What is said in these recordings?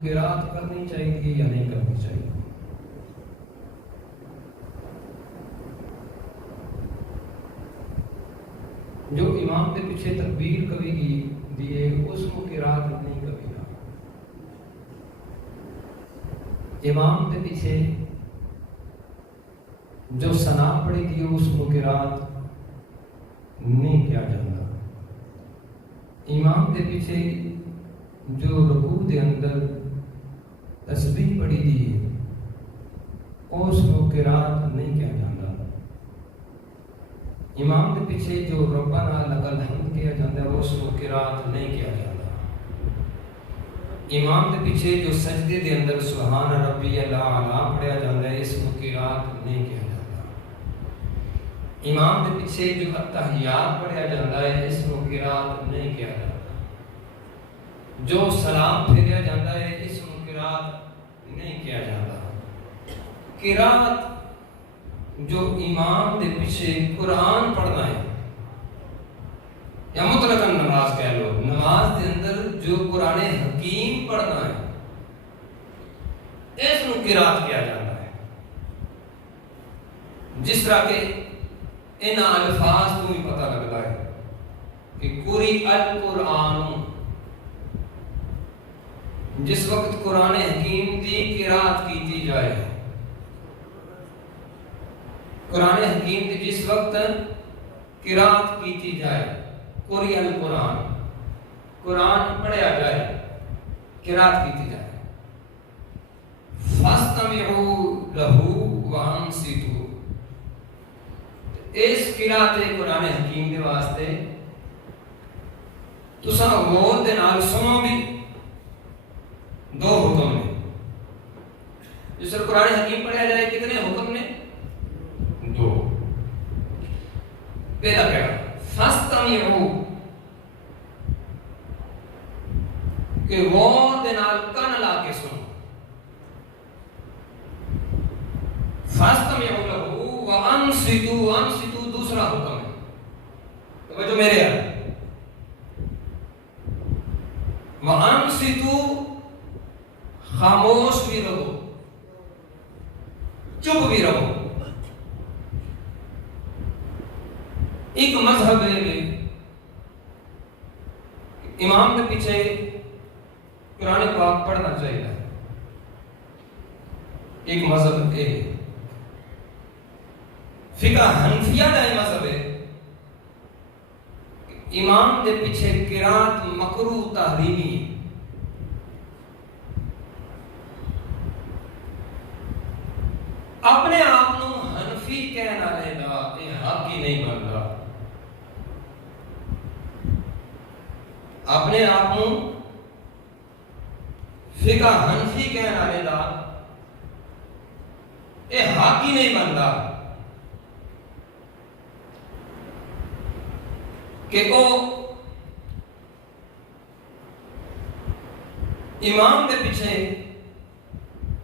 قرات کرنی چاہیے یا نہیں کرنی چاہیے؟ جو امام کے پیچھے تکبیر کبھی دیے اس کو قرات نہیں کبھی نہ، امام کے پیچھے جو ثنا پڑھی دی اس کو قرات نہیں کیا جاتا، امام کے پیچھے جو رکوع دے اندر تسبیح پڑھی دی ہے اس کو قرات نہیں کیا جاتا، امام کے پیچھے جو ربنا لک الحمد کیا جاتا ہے اس کو قرات نہیں کیا جاتا، امام کے پیچھے جو سجدے دے اندر سبحان ربی الاعلی پڑھا جاتا ہے اس کو قرات نہیں کیا جاتا، امام کے پیچھے جو التحیات پڑھا جاتا ہے اس کو قرات نہیں کیا جاتا، جو سلام پھیرا جاتا ہے اس کو قرات نہیں کیا جاتا۔ قرات جو امام دے پیچھے قرآن پڑھنا ہے یا مطلقاً نماز کہہ لو، نماز دے اندر جو قرآن حکیم پڑھنا ہے اس کو قرات کیا جاتا ہے، جس طرح کہ ان الفاظ تو ہی پتہ لگتا ہے کہ قری القرآن، جس وقت قرآن حکیم دی قرات کیتی جائے، قرآن حکیم دی جس وقت قرات کیتی جائے، قری القرآن، قرآن پڑھیا جائے، قرات کیتی جائے، فاستمعوا لہ وانصتوا، اس قرات قرآن حکیم دے واسطے تساں غور دے نال سنو بھی، دو حکم نے، جس طرح قرآن حکیم پڑھا جائے کتنے حکم نے؟ دو۔ پہلا کہا فاستمعوا، کہ غور دے نال کن لا کے سنو، فاستمعوا لہ وانصتوا، انصتوا دوسرا حکم ہے، توجہ میرے یہاں، وانصتوا خاموش بھی رہو، چپ بھی رہو۔ ایک مذہب ہے امام کے پیچھے قرآن پاک پڑھنا چاہیے، ایک مذہب ہے فقہ حنفیہ کا مذہب ہے امام کے پیچھے قرات مکروہ تحریمی ہے، اپنے آپ کو حنفی کہنا لے گا یہ حق ہی نہیں بنتا، اپنے آپ کو فقہ حنفی کہنا لے گا یہ حق ہی نہیں بنتا کہ وہ امام کے پیچھے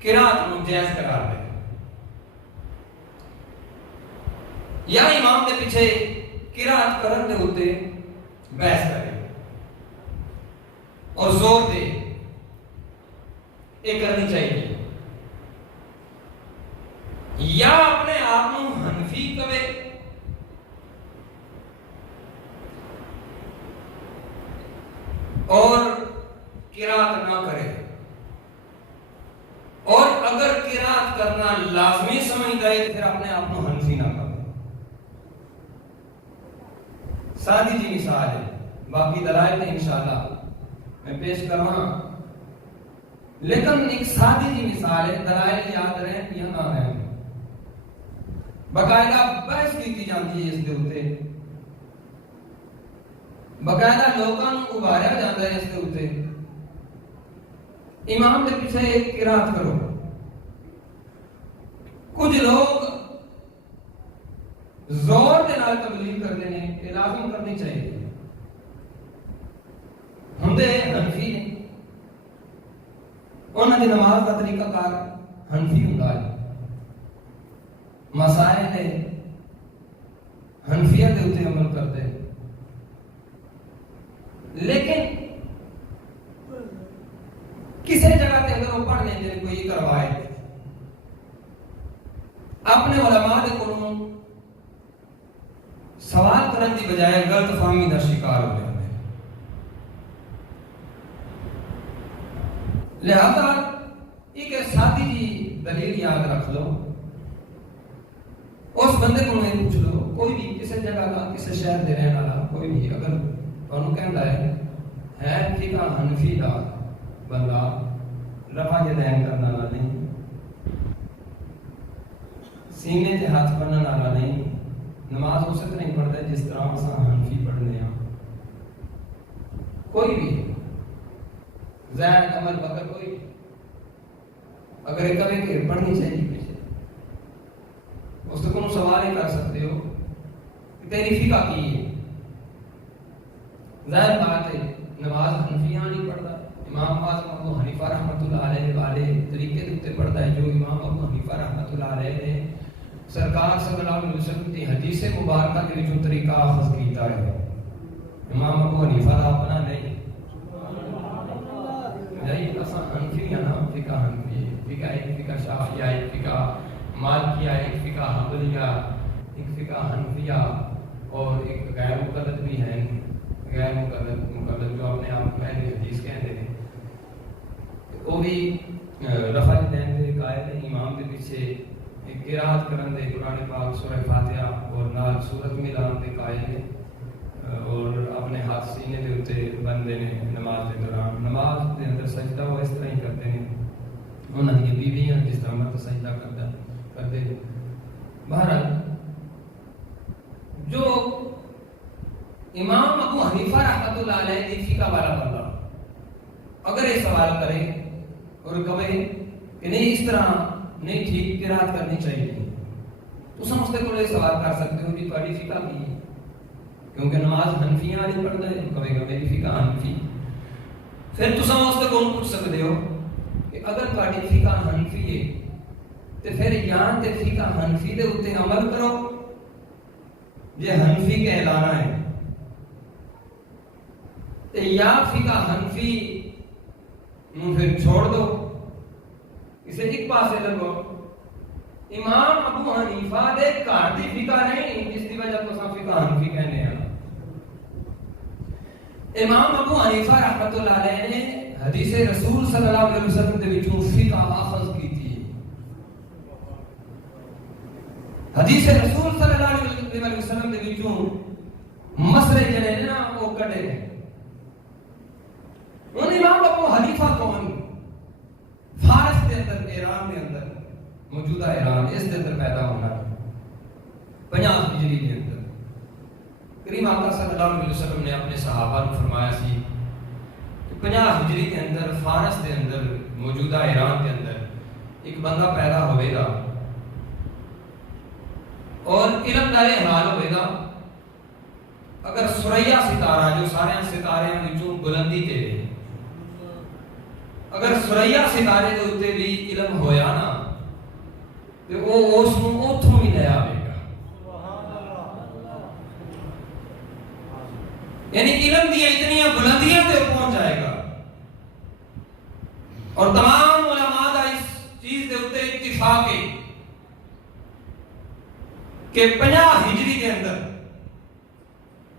قرات کو جائز قرار دے یا امام کے پیچھے قرات کرن دے ہوتے بحث کرے اور زور دے، یہ کرنی چاہیے، یا اپنے آپ کو حنفی کہے اور قرات نہ کرے، اور اگر قرات کرنا لازمی سمجھتا ہے پھر اپنے آپ کو حنفی نہ کرے۔ سادی جی مثال ہے، باقی دلائل انشاءاللہ میں پیش کروں، لیکن ایک سادی جی مثال ہے، دلائل یاد رہیں یا نہ رہیں، باقاعدہ بحث کی جاتی ہے اس کے اوپر، باقاعدہ لوگوں کو ابھاریا جاتا ہے اس کے اوپر، امام کے پیچھے ایک قرات کرو، کچھ لوگ زور کے نال تبلیغ کرتے ہیں کہ لازم کرنی چاہیے، ہندے حنفی نے، انہوں نے نماز کا طریقہ کار حنفی ہوتا ہے، مسائل نے حنفیہ کے اوپر عمل کرتے ہیں، لیکن کسی جگہ تے اگر وہ پڑھ لیں کوئی کروائے اپنے علماء دے کولوں سوال کرن دی بجائے غلط فہمی دا شکار ہو جاندے لہذا ایک سادی جی دلیل یاد رکھ لو اس بندے کو نہیں پوچھ لو کوئی بھی کسی جگہ کا کسی شہر دے رہنے والا کوئی بھی اگر تانوں کہندا ہے فقہ حنفی دا بندہ رفع یدین کرنا والا نہیں سینے تے ہاتھ بننا والا نہیں نماز اس طرح نہیں پڑھتا جس طرح ہم حنفی پڑھنے ہیں کوئی بھی زید عمر بکر کوئی اگر ایک کبھی کہ پڑھنی چاہیے پیچھے اس سے کو سوال ہی کر سکتے ہو کہ تیری فقہ کی ہے ظاہر بات ہے نماز حنفیاں نہیں پڑھتا امام اعظم ابو حنیفہ رحمۃ اللہ علیہ والے طریقے سے پڑھتا ہے جو امام ابو حنیفہ رحمۃ اللہ علیہ نے سرکار صلی اللہ علیہ وسلم کی حدیث مبارکہ کے جو طریقہ اخذ کیتا ہے امام ابو حنیفہ کا اپنا نہیں نہیں اساں حنفی ہیں نا فقہ حنفی فقہ ایک فقہ شافعیہ ایک فقہ مالکیہ ایک فقہ حنبلیہ ایک فقہ حنفیہ اور ایک غیر مقلد بھی ہے غیر مقلد جو اپنے آپ میں حدیث کہتے ہیں وہ بھی رفع یدین کے قائل امام کے پیچھے قرات کرن دے قرآن پاک سورہ فاتحہ اور نال سورت ملان دے قائل ہیں اور اپنے ہاتھ سینے دے اوتے بندے نے نماز دے دوران نماز دے اندر سجدہ وہ اس طرح ہی کرتے ہیں انہاں دی بیویاں جس طرح مت سجدہ کرتے بہرحال جو امام ابو حنیفہ رحمۃ اللہ علیہ دی فقہ والا بندہ اگر یہ سوال کرے اور کہے کہ نہیں اس طرح نہیں ٹھیک قرات کرنی چاہیے تو سمجھتے کو یہ سوال کر سکتے ہو کہ تہاڈی فقہ کی ہے کیونکہ نماز حنفیاں والی پڑھدا ہے کبھی کبھی میری فقہ حنفی پھر تو سمجھتے کو پوچھ سکتے ہو کہ اگر تہاڈی فقہ حنفی ہے تے پھر یہاں تے فقہ حنفی دے اوتے عمل کرو یہ حنفی کہلانا ہے تے یا فقہ حنفی نو پھر چھوڑ دو اسے ایک پاسے لگو امام ابو حنیفہ دے گھر دی فقہ نہیں جس دی وجہ تو فقہ حنفی کہنے ہیں امام ابو حنیفہ رحمۃ اللہ علیہ نے حدیث رسول صلی اللہ علیہ وسلم دے وچوں فقہ اخذ کی تھی حدیث رسول صلی اللہ علیہ وسلم دے وچوں مسئلے جڑے نا وہ کڈے نے ان امام ابو حنیفہ کون فارس کے اندر ایران کے اندر موجودہ ایران اس کے اندر پیدا ہونا 50 ہجری کے اندر کریم آقا صلی اللہ علیہ وسلم نے اپنے صحابہ کو فرمایا سی کہ 50 ہجری کے اندر فارس کے اندر موجودہ ایران کے اندر ایک بندہ پیدا ہوئے گا اور علم دار حال ہوئے گا اگر سریا ستارہ جو سارے ستارے وچوں بلندی تے اگر سریا ستارے دے اوتے بھی علم ہویا نا تے او اس نوں اوتھوں ہی لے آوے گا یعنی علم دی اتنی بلندیاں تے پہنچ جائے گا اور تمام علماء دا اس چیز دے اوتے اتفاق ہے کہ 50 ہجری کے اندر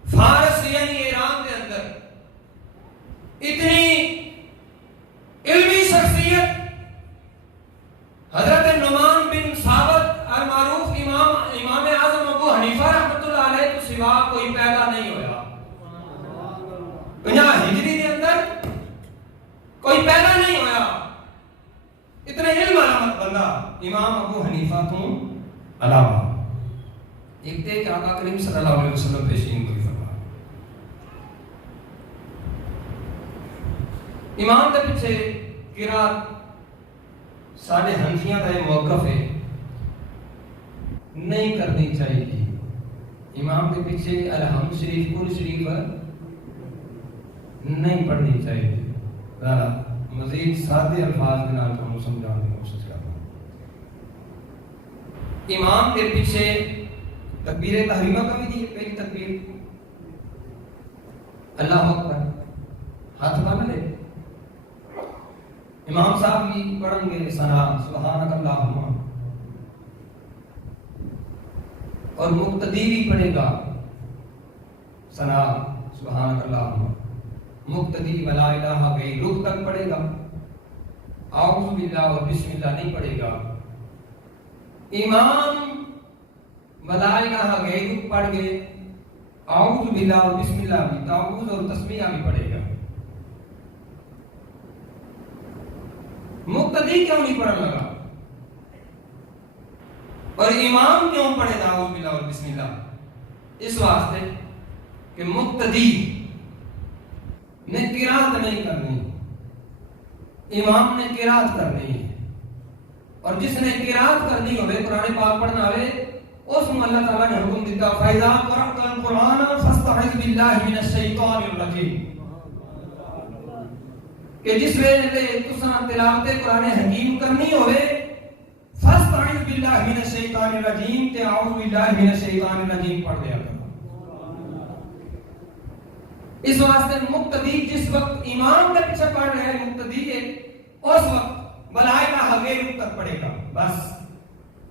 فارس یعنی ایران کے اندر اتنی علمی شخصیت حضرت نعمان بن ثابت المعروف امام اعظم ابو حنیفہ رحمۃ اللہ علیہ کے سوا کوئی پیدا نہیں ہوا 50 ہجری کے اندر کوئی پیدا نہیں ہوا اتنے علم والا بندہ امام ابو حنیفہ تو علاوہ ایک تے کہ آقا کریم صلی اللہ علیہ وسلم پیشین کوئی فرمایا امام دے پیچھے قرات ساڑھے حنفیاں کا یہ موقف ہے نہیں کرنی چاہیے امام کے پیچھے الحمد شریف کل شریف نہیں پڑھنی چاہیے ذرا مزید سادے الفاظ کے نام کو سمجھانے کی کوشش کرتا ہوں امام کے پیچھے تکبیر تحریمہ کا بھی دی پہلی تکبیر اللہ اکبر ہاتھ باندھ لے امام صاحب بھی پڑھیں گے ثنا سبحانک اللہم، اور مقتدی بھی پڑھے گا ثنا سبحانک اللہم، مقتدی ولا الہ غیرک تک پڑھے گا، اعوذ باللہ اور بسم اللہ نہیں پڑھے گا۔ امام ولا الہ غیرک پڑھ گئے، اعوذ باللہ اور بسم اللہ بھی، تعوذ اور تسمیہ بھی پڑھے گا۔ مقتدی کیوں نہیں پڑھنے لگا اور امام کیوں پڑھے گا اعوذ باللہ اور بسم اللہ؟ اس واسطے کہ مقتدی نے قرات نہیں کرنی، امام نے قرات کرنی ہے، اور جس نے قرات کرنی ہوئے قرآن پاک پڑھنا ہوئے اس میں اللہ تعالیٰ نے حکم دیتا فَإِذَا قَرَأْتَ الْقُرْآنَ فَاسْتَعِذْ بِاللَّهِ مِنَ الشَّيْطَانِ الرَّجِيمِ، کہ جس ویلے تساں تلاوت قرآن حکیم کرنی ہوئے فَاسْتَعِذْ بِاللَّهِ مِنَ الشَّيْطَانِ الرَّجِيمِ تے اعوذ بِاللَّهِ مِنَ الشَّيْطَانِ الرَّجِيمِ پڑھ لیا کرو۔ اس واسطے مقتدی جس وقت امام کے پیچھے پڑھ رہے ہیں مقتدی ہے اس وقت ولا الہ غیرک تک پڑھے گا بس،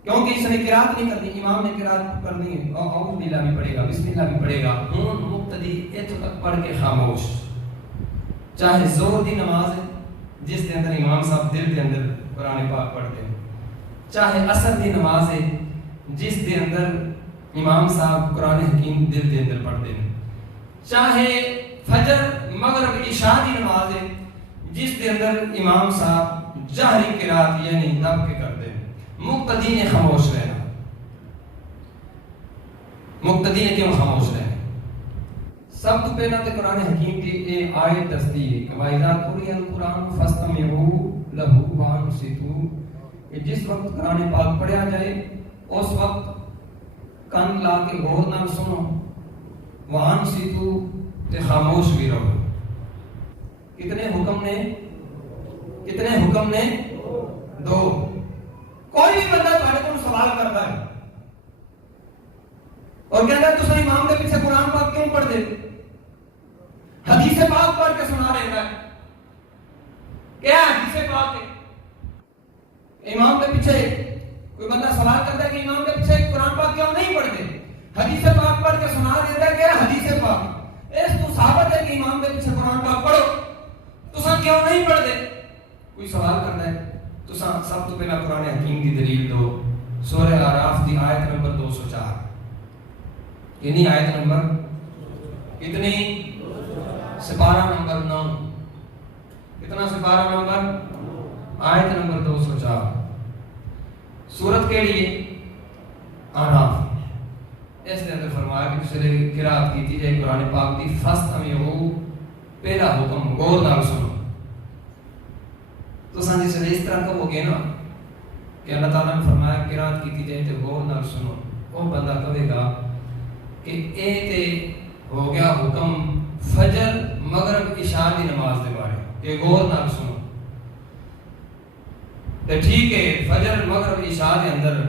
کیونکہ اس نے قرات نہیں کرنی، امام نے قرات کرنی ہے، اعوذ باللہ بھی پڑھے گا، بسم اللہ بھی پڑھے گا۔ مقتدی اتنے تک پڑھ کے خاموش، چاہے زور دی نماز ہے جس کے اندر امام صاحب دل کے اندر قرآن پاک پڑھتے ہیں، چاہے عصر دی نماز ہے جس کے اندر امام صاحب قرآن حکیم دل کے اندر پڑھتے ہیں، چاہے فجر مغرب عشاء دی نماز ہے جس کے اندر امام صاحب جہری قرات یعنی دب کے کرتے ہیں، مقتدی نے خاموش رہنا۔ مقتدی نے کیوں خاموش رہنا؟ سب تو پہلا تو قرآن حکیم کی یہ آیت دستی ہے کہ وَإِذَا قُرِئَ الْقُرْآنُ فَاسْتَمِعُوا لَهُ وَأَنصِتُوا، کہ جس وقت قرآن پاک پڑھا جائے اس وقت کان لا کے غور نال سنو، وَأَنصِتُوا تے خاموش بھی رہو۔ کتنے حکم نے؟ کتنے حکم نے؟ دو۔ کوئی بھی بندہ تمہارے کو سوال کرتا ہے اور کہتا ہے تسا امام کے پیچھے قرآن پاک کیوں پڑھ دے؟ حدیث پاک پڑھ کے سنا رہتا ہے، کیا حدیث پاک ہے؟ امام کے پیچھے کوئی بندہ سوال کرتا ہے کہ امام کے پیچھے قرآن پاک کیوں نہیں پڑھتے؟ حدیث پاک پڑھ کے سنا دیتا ہے، کیا حدیث پاک اس تو ثابت ہے کہ امام کے پیچھے قرآن پاک پڑھو، تسا کیوں نہیں پڑھ دے؟ کوئی سوال کرتا ہے تو سب تو پہلا قرآن حکیم کی دلیل دو، سورہ اعراف دی آیت نمبر 204، یعنی آیت نمبر کتنی؟ سپارہ نمبر 9، کتنا سپارہ نمبر؟ آیت نمبر 204۔ سورت کے لیے اعراف، اس نے اندر فرمایا کہ دوسرے قرات کی جائے قرآن پاک دی فاستمعوا، پہلا حکم غور نال سنو۔ تو سانجی سے اس طرح کہو گے نا کہ اللہ تعالیٰ نے فرمایا قرات کی جائے تو غور نال سنو، وہ بندہ کہے گا کہ اے تے ہو گیا حکم فجر مغرب عشاء دی نماز دے بارے کہ غور نال سنو، تے ٹھیک ہے فجر مغرب عشاء دے اندر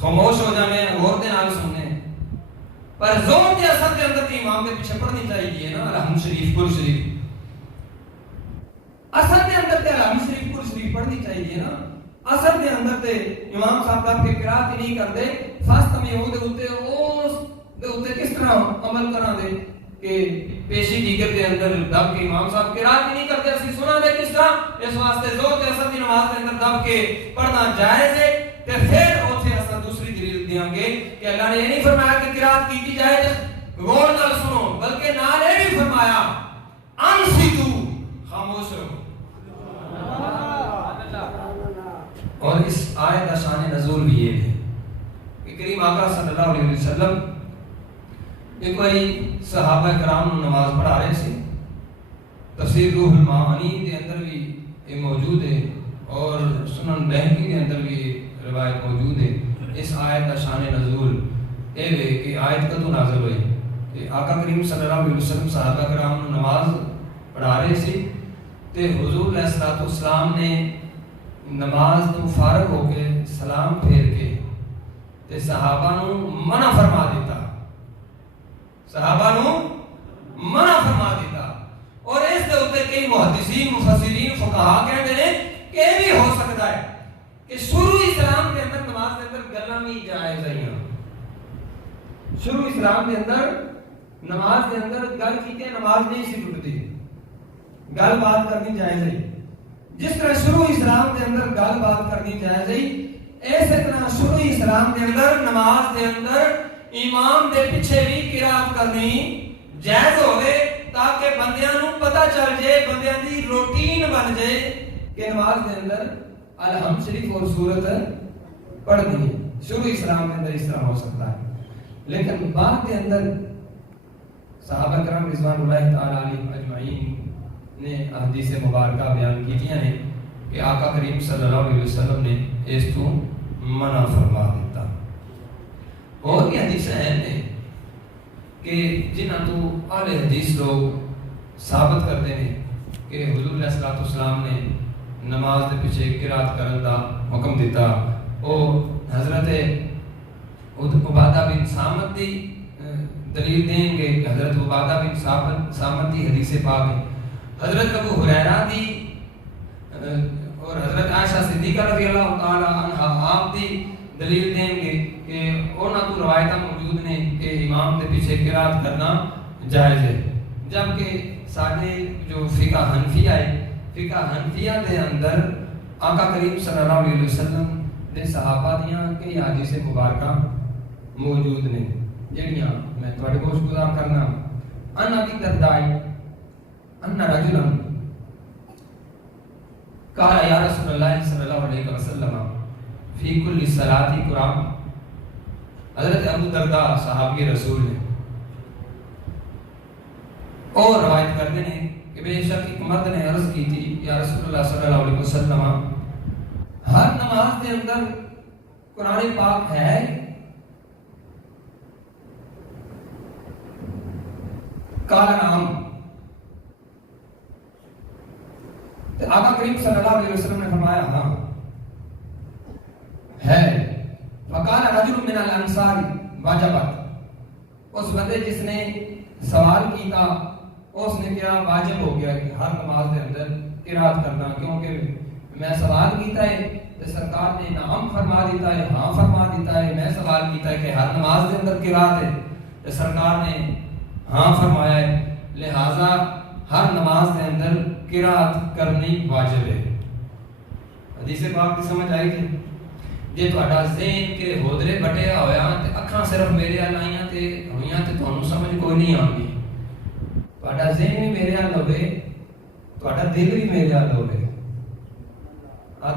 خاموش ہو جانے غور دے نال سننے، پر زور دے اثر دے اندر تے امام دے پیچھے پڑھنی چاہیے نا الحمد شریف کل شریف، اثر دے اندر تے الحمد شریف کل شریف پڑھنی چاہیے نا، اثر دے اندر تے امام صاحب دا کہ قرات ہی نہیں کردے، فاستمعوا دے اوتے اس دے اوتے کس طرح عمل کراں دے کہ پیشی دیگر دے اندر دب کے امام صاحب قرات ہی نہیں کرتے، اسی سنا دے کس طرح؟ اس واسطے زور تے اثر دی نماز دے اندر دب کے پڑھنا جائز ہے، تے پھر اوتھے اساں دوسری دلیل دیاں گے کہ اللہ نے یہ نہیں فرمایا کہ قرات کیتی جائے غور نال سنو، بلکہ نال یہ بھی فرمایا انصتو، خاموش رہو۔ اور اس آیت کا شان نزول بھی یہ ہے کہ کریم آقا صلی اللہ علیہ وسلم ایک باری صحابہ کرام نماز پڑھا رہے تھے، تفسیر روح المعانی کے اندر بھی یہ موجود ہے اور سنن بہقی کے اندر بھی روایت موجود ہے۔ اس آیت کا شان نزول یہ ہے کہ آیت کدو نازل ہوئی کہ آقا کریم صلی اللہ علیہ وسلم صحابہ کرام نماز پڑھا رہے تھے تے حضور علیہ الصلوۃ والسلام نے نماز تو فارغ ہو کے سلام پھیر کے تے صحابہ نو منع فرما دیتا، صحابہ نو منع فرما دیتا، اور اس دے اوپر کئی محدثین مفسرین فقہا کہتے ہیں اندر گلاں بھی جائز ہیں. شروع اسلام دے اندر نماز دے اندر گل کیتے نماز نہیں سی ٹوٹتی, گل بات کرنی جائز ہے. جس طرح شروع اسلام دے اندر گل بات کرنی جائز ہے, اسی طرح شروع اسلام دے اندر نماز دے اندر امام دے پیچھے بھی قرات کرنی جائز ہوے, تاکہ بندیاں نو پتہ چل جائے, بندیاں دی روٹین بن جائے کہ نماز دے اندر الحمد شریف اور سورت پڑھنی. شروع اسلام دے اندر اس طرح ہو سکتا ہے, لیکن بعد کے اندر صحابہ کرام رضوان اللہ تعالی علیہم اجمعین نے حدیث مبارکہ بیان کیتیاں ہیں کہ آقا کریم صلی اللہ علیہ وسلم نے اس تو منع فرما دیتا. اور بھی حدیث ہیں کہ جنہاں تو اہل حدیث لوگ ثابت کرتے ہیں کہ حضور علیہ الصلوۃ والسلام نے نماز دے پیچھے قرات کرن دا حکم دیتا. اور حضرت عبادہ بن صامت دی دلیل دیں گے کہ حضرت عبادہ بن صامت دی حدیث پاک ہے. حضرت ابو ہریرہ دی اور حضرت عائشہ صدیقہ رضی اللہ تعالی عنہا آپ دی دلیل دیں گے کہ انہاں تو روایتاں موجود نے کہ امام دے پیچھے قرات کرنا جائز ہے. جبکہ سارے جو فقہ حنفیہ ہے, فقہ حنفیہ دے اندر آقا کریم صلی اللہ علیہ وسلم دے صحابہ دیاں کئی حدیث مبارکہ موجود نے جڑیاں میں تواڈے کو گزار کرنا. ان ابی الدرداء ان رجلا قال یا رسول اللہ صلی اللہ علیہ وسلم فی کل صلاۃ قرآن. حضرت ابو الدرداء صحابی رسول ہیں اور روایت کرتے ہیں کہ بے شک ایک مرد نے عرض کی تھی یا رسول اللہ صلی اللہ علیہ وسلم ہر نماز کے اندر قرآن پاک ہے؟ قال نعم. تو آقا کریم صلی اللہ علیہ وسلم نے فرمایا ہاں ہے. فقال رجل من الانصار واجبت. اس بندے جس نے سوال کیا اس نے کیا واجب ہو گیا کہ ہر نماز کے اندر قرات کرنا, کیونکہ میں سوال کیتا ہے تو سرکار نے نعم فرما دیتا ہے, ہاں فرما دیتا ہے. میں سوال کیتا ہے کہ ہر نماز کے اندر قرات ہے تو سرکار نے ہاں فرمایا ہے, لہذا ہر نماز کے اندر قرات کرنی واجب ہے. حدیث پاک کی سمجھ آئی تھی؟ جے تہاڈا ذہن کے ہودرے بٹیا ہویا تے اکھاں صرف میرے ال آئیاں تے ہویاں تے تانوں سمجھ کوئی نہیں آندی. تہاڈا ذہن بھی میرے ال ہوے, تہاڈا دل بھی میرے ال ہوے,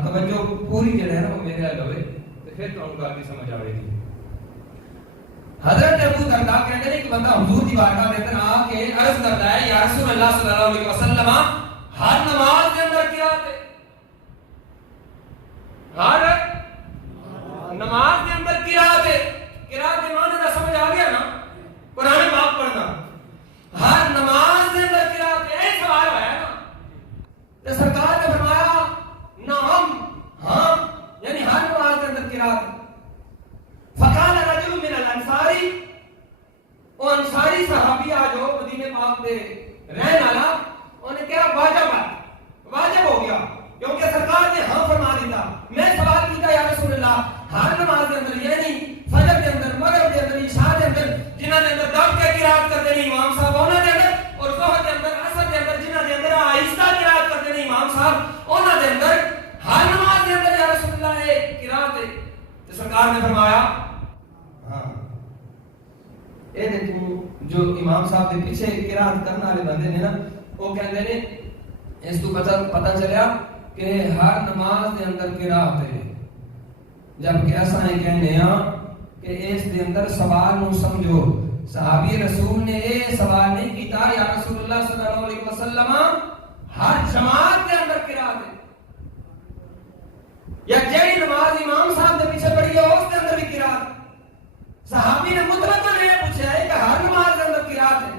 توجہ پوری جڑے ہے نا وہ میرے ال ہوے تے پھر تانوں گل بھی سمجھ آوے گی. حضرت ابو الدرداء کہتے ہیں کہ بندہ حضور کی بارگاہ کے اندر آ کے عرض کرتا ہے یا رسول اللہ صلی اللہ علیہ وسلم ہر نماز کے اندر قرات ہے, ہر نماز کے اندر قرات ہے. قرات کے معنی نہ سمجھ آ گیا نا, قرآن پاک پڑھنا ہر نماز کے اندر قرات ہے. یہ سوال آیا نا تو سرکار نے فرمایا نعم ہاں, یعنی ہر نماز کے اندر قرات ہے. فقال رجل من الانصاری, وہ انصاری صحابی جو مدینے پاک دے رہن والا, انہیں کہا واجب ہو گیا کیونکہ سرکار نے ہاں فرما دیتا. میں سوال کیتا یا رسول اللہ ہر نماز کے اندر, یعنی فجر کے اندر, مغرب کے اندر, عشاء کے اندر جنہاں کے اندر دب کے قرات کرتے ہیں امام صاحب انہاں کے اندر, اور ظہر کے اندر, عصر کے اندر جنہاں کے اندر آہستہ قرات کرتے ہیں امام صاحب انہاں کے اندر, ہر نماز کے اندر یا رسول اللہ قرات ہے. تو سرکار نے فرمایا ہاں. اے دیکھو جو امام صاحب کے پیچھے قرات کرنے والے بندے نے نا, وہ کہندے نے اس تو پتہ چلیا کہ ہر نماز کے اندر قرات ہے, جبکہ ایسا ہے کہنے ہاں کہ اس کے اندر سوال نو سمجھو. صحابی رسول نے یہ سوال نہیں کیتا یا رسول اللہ صلی اللہ علیہ وسلم ہر جماعت کے اندر قرات ہے, یا جڑی نماز امام صاحب کے پیچھے پڑھی ہے اس کے اندر بھی قرات. صحابی نے مطلب یہ پوچھا ہے کہ ہر نماز کے اندر قرات ہے.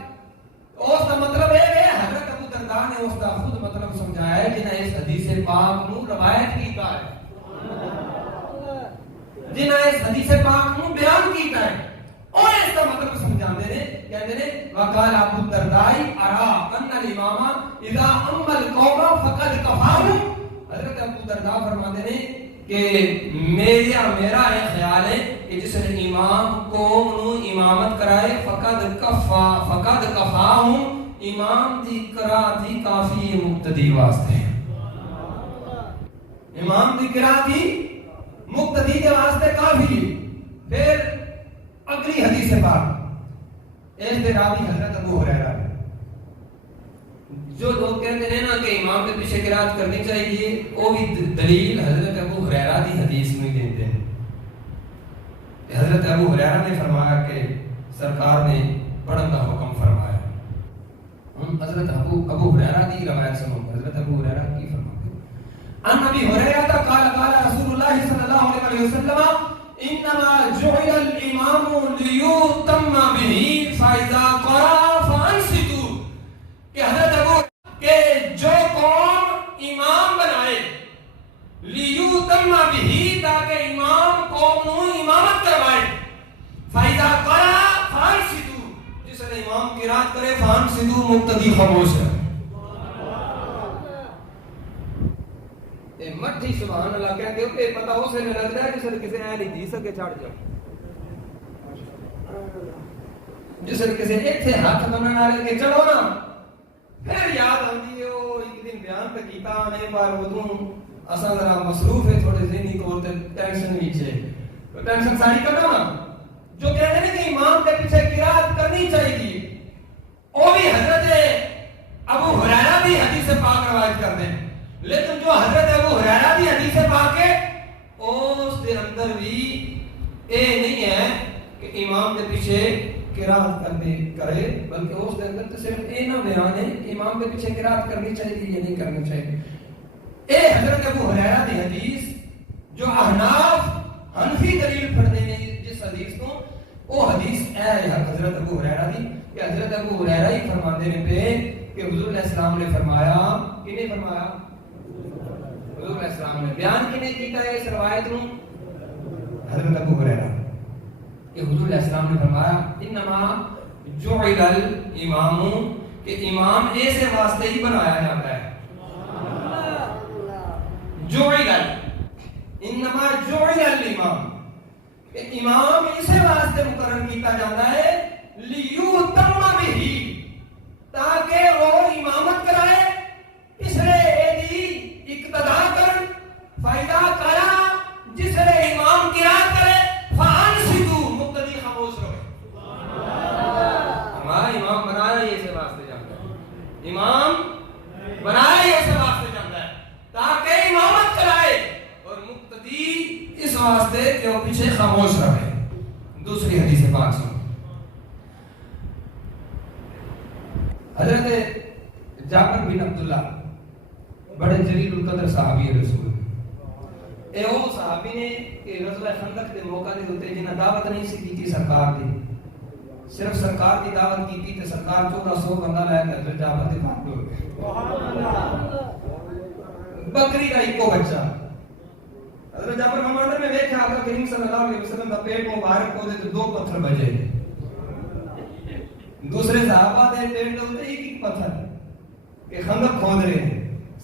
اس کا مطلب یہ ہے حضرت ابو الدرداء نے اس کا خود مطلب سمجھایا ہے جنہیں اس حدیث پاک نو روایت کیتا ہے, جنہیں اس حدیث پاک نو بیان کیتا ہے, اور اس کا مطلب سمجھاندے نے, کہندے نے وقال ابو الدرداء ارا ان الامام اذا اما القوم فقد كفاهم. حضرت ابو الدرداء فرماتے ہیں کہ میرا یہ خیال ہے کہ جس نے امام کو امامت کرائے فقد کفاہم امام دی قرات ہی کافی مقتدی واسطے ہیں. امام دی قرات ہی مقتدی کے واسطے کافی ہے. پھر اگلی حدیث پاک اس دے راوی حضرت ابو ہریرہ. جو لوگ کہتے ہیں نا کہ امام کے پیچھے قرات کرنی چاہیے وہ بھی دلیل حضرت ابو ہریرہ دی حدیث میں دیتے ہیں. حضرت ابو ہریرہ نے فرمایا کہ سرکار نے پڑھن کا حکم فرمایا. حضرت ابو ہریرہ کی روایت سنو. حضرت ابو ہریرہ کی فرماتے ہیں ان ابی ہریرہ قال رسول اللہ صلی اللہ علیہ وسلم انما جعل الامام لیتم به فاذا قرأ فانصتوا. کہ حضرت ابو کہ جو قوم امام بنائے لیتم به تاکہ امام قوم نو امامت کروائے فاذا قرأ فانصتوا جس نے امام قرات کرے فانصتوا مقتدی خاموش ہے. مٹھی سبحان اللہ کہتے ہو کہ پتہ ہو سے لگتا ہے جس نے کسی اے نہیں دی سکے چھاڑ جاؤ. جس نے کسی ایک سے ہاتھ بنانا لے کے چلو نا پھر یاد آتی ہے وہ ایک دن بیان پہ کیتا نے پر وہ اساں ذرا مصروف ہے تھوڑے ذہنی طور تے ٹینشن نیچے تو ٹینشن ساری کٹو نا. جو کہتے ہیں کہ امام کے پیچھے قرات کرنی چاہیے وہ بھی حضرت ابو ہریرہ بھی حدیث پاک روایت کرتے ہیں. لیکن جو حضرت ابو ہریرہ دی حدیث پاک ہے اس دے اندر بھی اے نہیں ہے کہ امام کے پیچھے قرات کرے بلکہ اس دے اندر تو صرف اے نہ بیان ہے کہ امام کے پیچھے قرات کرنی چاہیے یا نہیں کرنی چاہیے. اے حضرت ابو ہریرہ دی حدیث جو احناف حنفی دلیل پڑھتے ہیں جس حدیث کو وہ حدیث اے حضرت ابو ہریرہ دی کہ حضرت ابو ہریرہ ہی فرماتے ہیں پہ کہ حضور علیہ السلام نے فرمایا کہ نہیں فرمایا. حضور علیہ السلام نے بیان کی نہیں کیتا ہے اس روایت نو حضرت ابو ہریرہ کہ حضور علیہ السلام نے فرمایا انما جعل الامام کہ امام ایسے واسطے ہی بنایا جاتا ہے. جعل انما جعل الامام کہ امام اسے واسطے مقرر کیتا جاتا ہے لیتم به تاکہ وہ امامت کرائے اس لیے دی اقتدا کر فائدہ کرا جس نے امام قرات کرے فانصتوا مقتدی خاموش رہے. ہمارا امام بنایا ہی اسے واسطے جانتا ہے. امام بنایا ہی اسے واسطے جانتا ہے تاکہ امامت کرائے اور مقتدی اس واسطے کہ وہ پیچھے خاموش رہے. دوسری حدیث پاک سنو. حضرت جابر بن عبداللہ بڑے جلیل القدر صحابی رسول اے وہ صحابی نے کہ غزوہ خندق کے موقع دے ہوتے جنہیں دعوت نہیں سی کی تھی سرکار دی صرف سرکار کی دعوت کی تھی تے سرکار 1400 بندہ لائے کہ حضرت جابر دے پاک ہو گئے. بکری کا ایک بچہ حضرت جابر فرماتے میں دیکھا آقا کریم صلی اللہ علیہ وسلم کا پیٹ مبارک کو دے تو 2 پتھر بجے دوسرے صحابہ دے پیٹ دے ہوتے ایک پتھر کہ خندق کھود رہے ہیں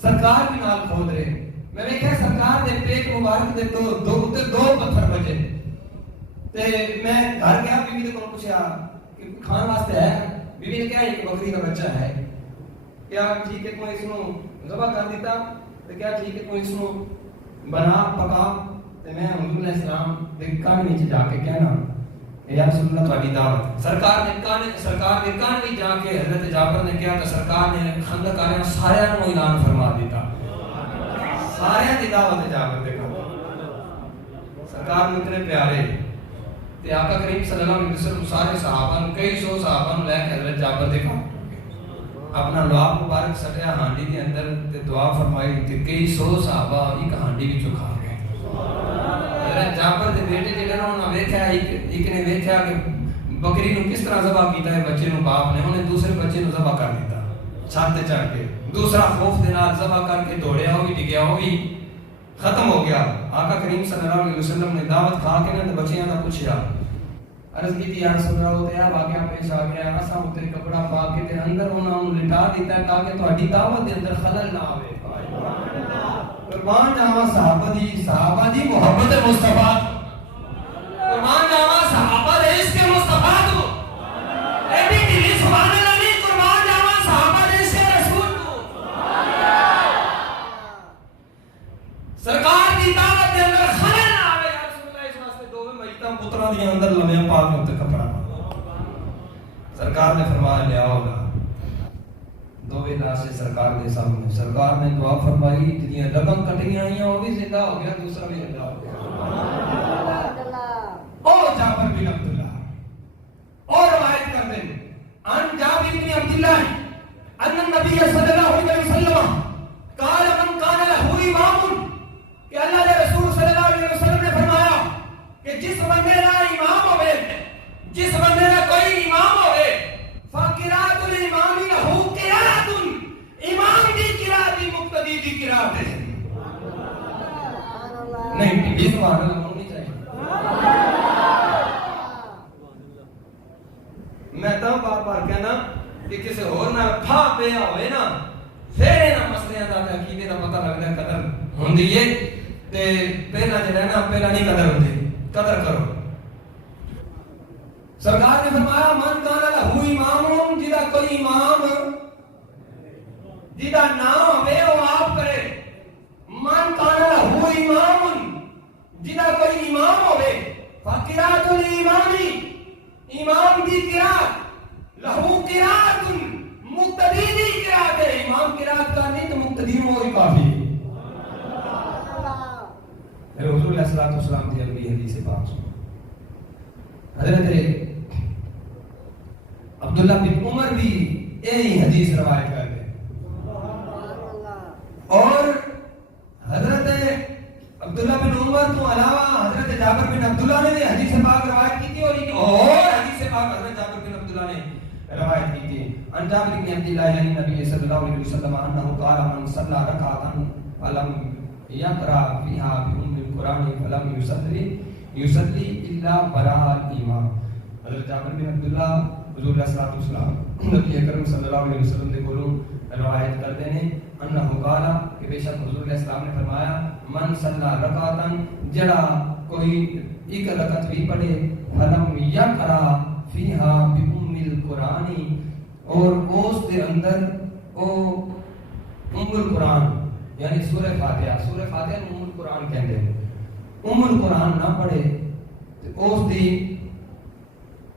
سرکار بھی نال کھود رہے ہیں. میں نے کہا سرکار دے پیٹ مبارک دے دو پتھر بجے تے میں گھر گیا بیوی نے کو پوچھا کہ کھان واسطے ہے. بیوی نے کہا ایک بکری کا بچہ ہے کیا ٹھیک ہے کوئی اس کو ذبح کر دیتا تے کیا ٹھیک ہے کوئی اس کو بنا پکا تے میں حضور علیہ السلام دے کان نیچے جا کے کہنا یا رسول اللہ تہاڈی دعوت سرکار نے کان بھی جا کے حضرت جابر نے کہا تو سرکار نے خندق والے سارے کو اعلان فرما دیتا سارے دی دعوت جابر دے سرکار نے اتنے پیارے تے آقا کریم صلی اللہ علیہ وسلم سارے صحابہ کئی سو صحابہ لے کے حضرت جابر دے اپنا لعاب مبارک سٹیا ہانڈی کے اندر تے دعا فرمائی تے کئی سو صحابہ ایک ہانڈی وچوں کھا گئے. حضرت جابر دے بیٹے جڑے نا انہاں ویکھیا ایک نے ویکھیا کہ بکری نو کس طرح ذبح کیتا ہے بچے نو باپ نے انہیں دوسرے بچے نو ذبح کر دیتا چھت تے چڑھ کے دوسرا خوف دے نال ذبح کر کے دوڑیا ہو بھی ڈگیا ہو بھی ختم ہو گیا. آقا کریم صلی اللہ علیہ وسلم نے دعوت کھا کے نا بچیاں دا پوچھیا عرض کی یا رسول اللہ وہ تے واقعہ پیش آ گیا اساں تے کپڑا پا کے تے اندر انہاں نوں لٹا دیتا ہے تاکہ تہاڈی دعوت دے اندر خلل نہ آوے. قربان جاواں صحابہ دی محبت مصطفیٰ قربان جاوا صحابہ دے اس کے مصطفیٰ تو ایڈی ڈیلی سبحان اللہ نہیں قربان جاوا صحابہ دے اس کے رسول تو سرکار کی دعوت کے اندر خلل نہ آوے یا رسول اللہ اس واسطے دو میتاں پتراں دی اندر لمحے پاک تے کپڑا سرکار نے فرمایا لے آؤ نا دوویں لاشیں سرکار دے سامنے سرکار نے دعا فرمائی جتنی رقم کٹیاں آئیاں وہ بھی زندہ ہو گیا دوسرا بھی زندہ ہو گیا او جابر بن عبداللہ اور روایت کر دیں ان جابر بن عبداللہ ان النبی صلی اللہ علیہ وسلم قال من کان له امام کہ اللہ کے رسول صلی اللہ علیہ وسلم نے فرمایا کہ جس بندے کا امام ہوئے جس بندے کا کوئی امام ہوئے فقرات الامام له قرات امام کی قرات مقتدی کی قرات ہے نہیں اس بات میں ہونی چاہیے میں تو بار بار کہنا کہ کسی اور نہ پھا پیا ہوئے نا پھر نہ مسئلے دا عقیدے دا پتہ لگدا ہے قدر ہوندی ہے تے پہلا جڑا نا پہلا نہیں قدر ہوندی قدر کرو سرکار نے فرمایا من کان لہو امام جدا کوئی امام جدا نام ہوئے وہ آپ کرے من کان لہو امام جدا کوئی امام ہوئے فقرات الامامی امام دی قرات لہو قرات مقتدی دی قرات ہے امام قرات کا نہیں تو مقتدی وہ ہی کافی رسول اللہ صلی اللہ علیہ وسلم کی اگلی حدیث پاک سنو حضرت عبداللہ بن عمر بھی یہی حدیث روایت کر گئے اور حضرت عبداللہ بن عمر تو علاوہ حضرت جابر بن عبداللہ نے بھی حدیث پاک روایت کی تھی اور حدیث پاک حضرت جابر بن عبداللہ نے روایت کی تھی ان جابر بن عبداللہ یعنی نبی صلی اللہ علیہ وسلم انہو قال من صلی رکعتا فلم یقرأ فیہا بأم القرآن فلم یصلی الا براء الامام حضرت جابر بن عبداللہ حضور صلی اللہ علیہ وسلم نبی اکرم صلی اللہ علیہ وسلم نے کولوں روایت کرتے ہیں انہو قال کہ بے شک حضور علیہ السلام نے فرمایا من صلی رکعتا جڑا کوئی ایک رکعت بھی پڑھے فلم یقرأ فیہا بأم القرآن اور اس دے اندر او ام القرآن یعنی سورہ فاتحہ ام القرآن کہتے ہیں ام القرآن نہ پڑھے تو اس دی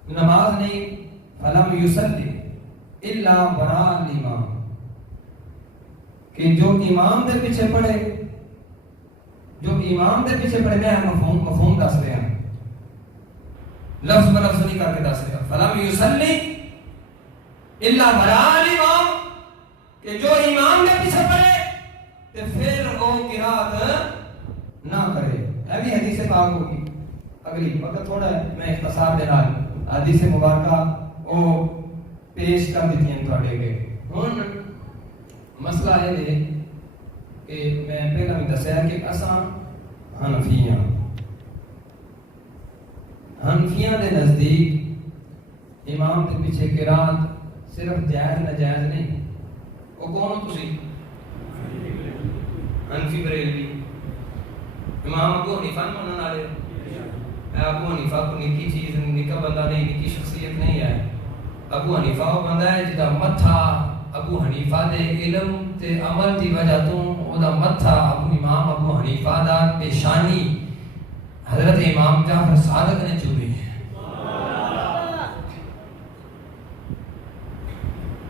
نماز نہیں فلم یصلی الا براء الامام کہ جو امام دے پیچھے پڑھے میں مفہوم دس رہا ہوں لفظ بلفظ نہیں کر کے دس رہا فلم یصلی الا براء الامام کہ جو امام دے پیچھے پڑھے تو پھر وہ قرات نہ کرے یہ بھی حدیث پاک ہوگی اگلی وقت تھوڑا ہے میں اختصار دے نال حدیث مبارکہ او پیش کر دیتی ہیں تھوڑے کے ہن مسئلہ ہے کہ میں پہلا بھی دسیا کہ اساں حنفیاں دے نزدیک امام کے پیچھے قرات صرف جائز ناجائز نہیں وہ کون ہو تسی حنفی بریلوی امام ابو حنیفہ منن والے ابو حنیفہ کو نکی چیز نکا بندہ نہیں نکی شخصیت نہیں ہے ابو حنیفہ وہ بندہ ہے جدا متھا ابو حنیفہ دے علم تے عمل دی وجہ تو او دا متھا امام ابو حنیفہ دا پیشانی حضرت امام جعفر صادق نے چومی ہے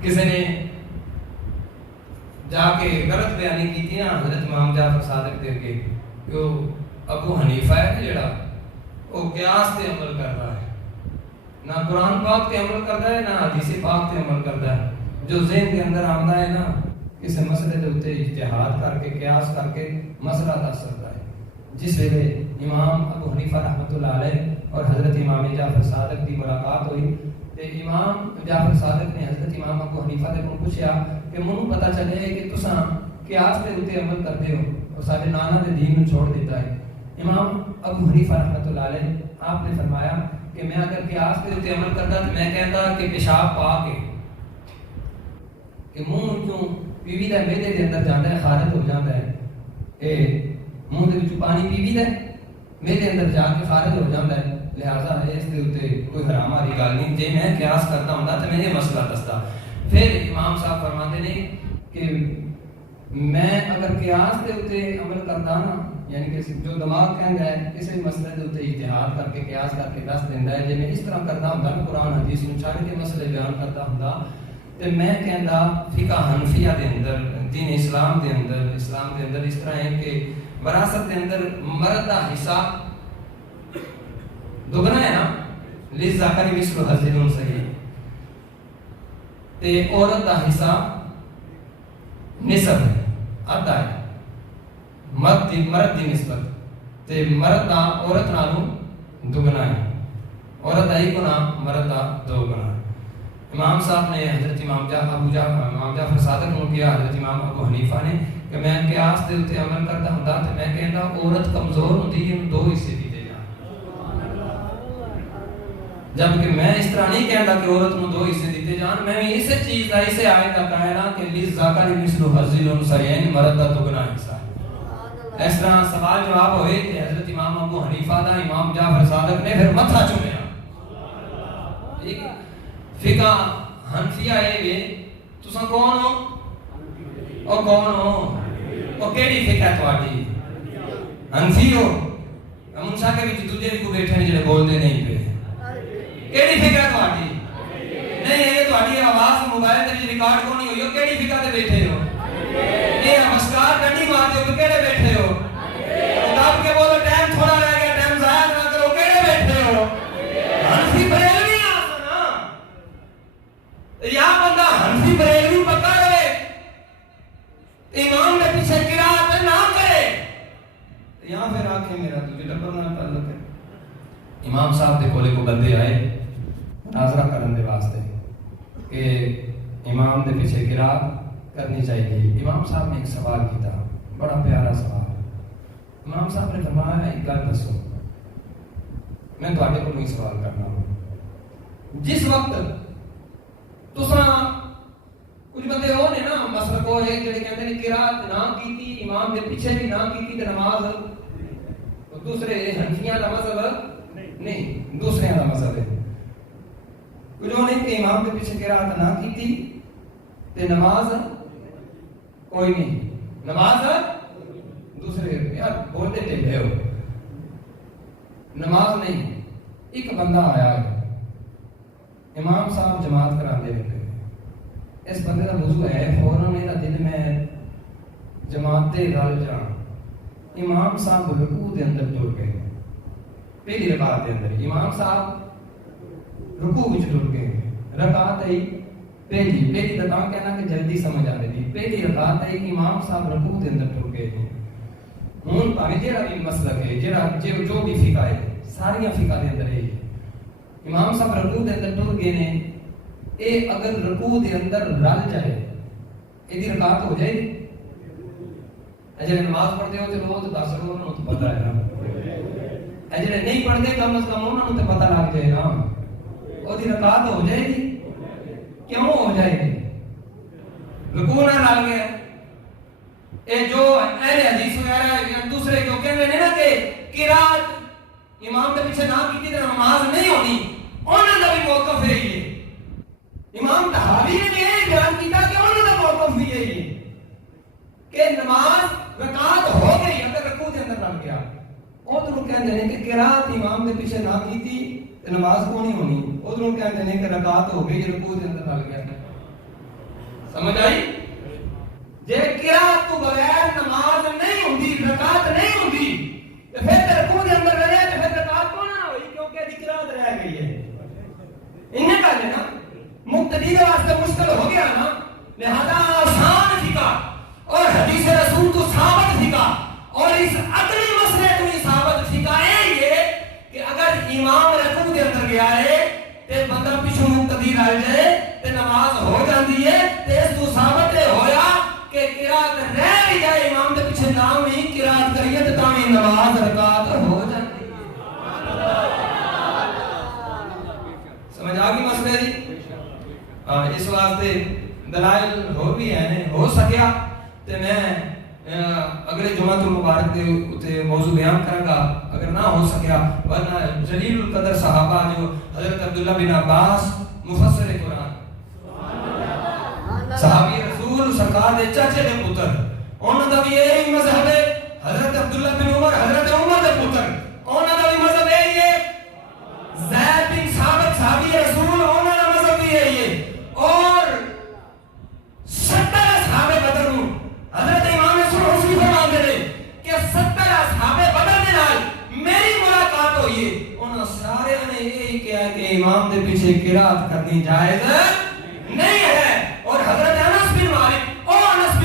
کسی نے جا کے غلط بیانی کی تھی نا حضرت امام جعفر صادق دے کے جو ابو حنیفہ ہے جڑا وہ قیاس تے عمل کر رہا ہے نہ قرآن پاک تے عمل کرتا ہے نہ حدیث پاک تے عمل کرتا ہے جو ذہن کے اندر آمدہ ہے نا کسی مسئلے دے اتے اجتہاد کر کے قیاس کر کے مسئلہ دس سکتا ہے جس ویلے امام ابو حنیفہ رحمۃ اللہ علیہ اور حضرت امام جعفر صادق کی ملاقات ہوئی تے امام جعفر صادق نے حضرت امام ابو حنیفہ دے کو پوچھا کہ منوں پتہ چلے کہ تساں قیاس دے اتے عمل کرتے ہو اور سارے نانا دے دین چھوڑ دیتا ہے امام ابو حنیفہ رحمۃ اللہ علیہ آپ نے فرمایا کہ میں اگر قیاس کے اوپر عمل کرتا تو میں کہتا کہ پیشاب پاک ہے کہ منہ کیوں پیوی دا میدے دے اندر جاندا ہے خارج ہو جاندا ہے اے منہ دے وچ پانی پیوی دا میرے اندر جا کے خارج ہو جاتا ہے. لہٰذا اس کے اتنے کوئی حرام والی گل نہیں. جی میں قیاس کرتا ہوں تو میں یہ مسئلہ دستا. پھر امام صاحب فرماتے ہیں کہ میں اگر قیاس کے اتنے عمل کرتا نا، یعنی کہ جو دماغ کہندا ہے کسی مسئلے کے اتنے اجتہاد کر کے قیاس کر کے دس دیندا ہے، جی میں اس طرح کرتا ہوں نا، قرآن حدیث نو چھڈ کے مسئلے بیان کرتا ہوں تے میں کہندا فقہ حنفیہ دے اندر، دین اسلام دے اندر اس طرح ہے کہ وراثت دے اندر مرد دا حصہ دگنا ہے نا، للذکر مثل حظ الانثیین، تے عورت دا حصہ نصف ہے، آدھا ہے. مرد دی نسبت تے مرد دا عورت نالوں دگنا ہے. عورت دا ایک گنا، مرد دا دو گنا. امام صاحب نے حضرت امام جعفر صادق کو کیا حضرت امام ابو حنیفہ نے کہ میں قیاس دے تے عمل کرتا ہوں تے میں کہندا عورت کمزور ہوندی ہے، دو حصے دیتے جان. جبکہ میں اس طرح نہیں کہندا کہ عورت نو دو حصے دیتے جان. میں بھی اسی چیز دا اسے آیت کا کہنا کہ للذکر مثل حظ الانثیین، مرد دا دگنا حصہ. اس طرح سوال جواب ہوئے کہ حضرت امام ابو حنیفہ دا امام جعفر صادق نے پھر متھا چومیا. ٹھیک ہے، فقہ حنفیہ ہے وے تساں کون ہو؟ او کون ہو؟ او کیڑی فقہ تواڈی؟ حنفی ہو؟ منشا کے وچ دوجے بھی کو بیٹھے نے جڑے بولدے نہیں پے. کیڑی فقہ تواڈی؟ نہیں یہ تواڈی آواز موبائل تے ریکارڈ کونی ہوئی ہو، کیڑی فقہ تے بیٹھے ہو؟ یہ نمسکار ڈنڈی مارتے ہو، کیڑے بیٹھے ہو؟ کتاب کے بولو ٹائم تھوڑا رہ گیا، ٹائم ضائع نہ کرو، کیڑے بیٹھے ہو؟ حنفی بریلوی یا بندہ حنفی بریلوی پکا رہے، امام نے پیچھے قرات نہ کرے، یا پھر آنکھیں میرا تجھے ڈبر نہ تعلق ہے. امام صاحب دے کولے کو بندے آئے مناظرہ کرن دے واسطے کہ امام دے پیچھے قرات کرنی چاہیے. امام صاحب نے ایک سوال کیتا، بڑا پیارا سوال. امام صاحب نے فرمایا ایک گل دسو، میں تواڈے کول نہیں سوال کرنا ہوں. جس وقت تساں کچھ بندے ہو نے نا مسئلہ کو ہے جڑے کہندے نے قرات نہ کیتی، امام دے پیچھے بھی نہ کیتی تے نماز، تو دوسرے حنفیاں دا مذہب نہیں، دوسرے دا مذہب ہے. کچھ ہونے کہ امام دے پیچھے قرات نہ کیتی تے نماز کوئی نہیں، نماز دوسرے یار بولتے ٹھیک ہو، نماز نہیں. ایک بندہ آیا ہے، امام صاحب جماعت کراندے رہے، اس بندے کا موضوع ہے فوراً میرا دل میں جماعت دے رل جان. امام صاحب رکوع دے اندر ٹر گئے، پہلی رکعت دے اندر امام صاحب رکوع وچ ٹر گئے. رکعت ہے پہلی رکعت کہنا کہ جلدی سمجھ آ رہی، پہلی رکعت ہے امام صاحب رکوع دے اندر ٹر گئے. ہن پاویں جڑا بھی مسلک ہے، جڑا جو بھی فقہ ہے، ساری فقہ دے اندر ہے امام صاحب رکوع دے اندر ٹر گئے نے. اے اگر رکوع دے اندر رل جائے ایدی رکعت ہو جائے گی. جڑے نماز پڑھتے ہو تے روز دس رو انہوں تو پتہ ہے نا، جڑے نہیں پڑھتے کم از کم انہوں تے پتہ لگ جائے نا، اودی رکعت ہو جائے گی. کیوں ہو جائے گی؟ رکوع نہ رل گیا. اے جو اہل حدیث وغیرہ یا دوسرے جو کہندے نے نا کہ قرات امام دے پیچھے نہ کیتی تے نماز نہیں ہونی، انہاں دا بھی موقف ہے یہ. امام طحاوی نے یہ بیان کیتا کہ انہاں دا موقف بھی ہے یہ کہ نماز رکعت ہو گئی اگر رکوع دے اندر رل گیا. ادھروں کہندے نے کہ قرات امام دے پیچھے نہ کیتی تے نماز کو نہیں ہونی، ادھروں کہندے نے کہ رکعت ہو گئی رکوع دے اندر رل گیا. سمجھ آئی؟ جے قرات تو بغیر نماز نہیں ہوندی، رکعت نہیں ہوندی، تے پھر رکوع دے اندر رہے تے پھر رکعت کیوں نہ ہوئی؟ کیونکہ دی قرات رہ گئی ہے. انہیں کہا ہے نا مقتدی کے واسطے مشکل ہو گیا نا، لہذا آسان فقہ اور حدیث رسول تو ثابت فقہ اور اس عقلی مسئلے تو ثابت فقہ ہے یہ کہ اگر امام رکوع دے اندر گیا ہے تے بندہ پیچھے مقتدی رہ جائے تے نماز ہو جاندی ہے. تے اس تو ثابت ہویا کہ قرات رہ بھی جائے امام دے پیچھے نہ بھی قرات کریے تے تاں بھی نماز رکعت ہو جاتی ہے. سمجھ آ گئی مسئلے دی؟ اس واسطے دلائل ہو بھی ہیں، ہو سکیا تے میں اگلے جمعہ المبارک دے تے موضوع بیان کروں گا اگر نہ ہو سکیا، ورنہ جلیل القدر صحابہ جو حضرت عبداللہ بن عباس مفسر قرآن صحابی رسول سرکار دے چاچے دے پتر، انہاں دا بھی یہی مذہب ہے، حضرت عبداللہ بن عمر حضرت عمر دے پتر، انہاں دا بھی مذہب یہی ہے، زید بن ثابت صحابی رسول انہاں دا مذہب بھی یہی ہے، اور 70 اصحاب بدر نوں حضرت امام سرخسی فرماندے نے کہ 70 اصحاب بدر دے نال میری ملاقات ہوئی ہے، انہاں سارے نے یہی کہا کہ امام دے پیچھے قرات کرنی جائز نہیں ہے، اور حضرت انس بن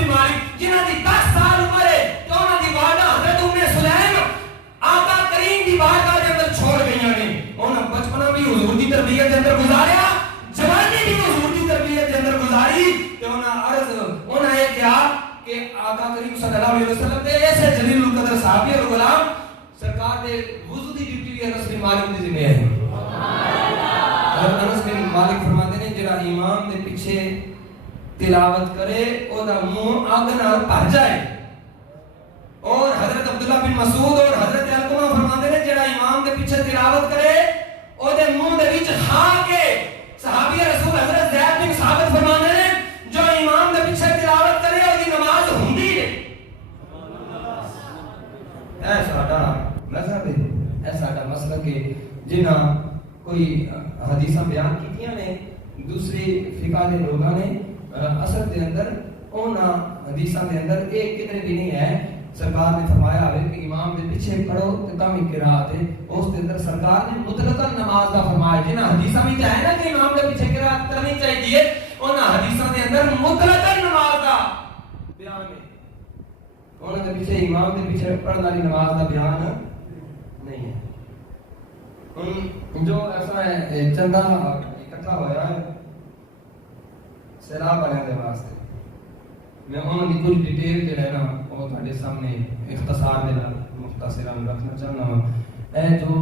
مالک جنہاں دی 10 سال عمر ہے تو انہاں دی والدہ حضرت ام سلیم آقا کریم دی بارگاہ دے اندر چھوڑ گئیاں نے، انہاں بچپنا بھی حضور دی تربیت دے اندر گزاریا، جوانی بھی حضور دی تربیت دے اندر گزاری، تے انہاں یہ کہا کہ آقا کریم صلی اللہ علیہ وسلم دے ایسے جلیل القدر صحابی اور غلام سرکار دے وضو دی ڈیوٹی بھی انس بن مالک دی ذمہ ہے۔ حضرت انس بن مالک فرماتے ہیں جڑا امام دے پیچھے تلاوت کرے او دا منہ اگ نال بھر جائے، اور حضرت عبداللہ بن مسعود اور حضرت علقمہ فرماتے ہیں جڑا امام دے پیچھے تلاوت کرے او دے منہ دے وچ کھا کے، صحابی رسول حضرت زید بن ثابت فرماتے ہیں جو امام دے پیچھے تلاوت کرے او دی نماز ہوندی ہے۔ اے ساڈا مذہب ہے، اے ساڈا مسلک ہے، جنہاں کوئی حدیثاں بیان کیتیاں نے دوسری فقہ دے لوگاں نے، اصل دے اندر انہاں حدیثاں دے اندر ایک کدھر بھی نہیں ہے سرکار نے فرمایا ہے کہ امام دے پیچھے پڑھو تے کم قرات ہے، اس دے اندر سرکار نے مطلقاً نماز دا فرمایا، جنہاں حدیثاں میں ہے نا کہ امام دے پیچھے قرات کرنی چاہیے، انہاں حدیثاں دے اندر مطلقاً نماز دا بیان ہے، انہاں دے پیچھے امام دے پیچھے پڑھن والی نماز دا بیان نہیں ہے۔ جو ایسا ہے چندہ اکٹھا ہوا ہے سیلاب والے دے واسطے، میں انہوں نے کچھ ڈیٹیل جو ہے نا وہ تھوڑے سامنے اختصار دے نال مختصراً رکھنا چاہنا ہوں۔ اے جو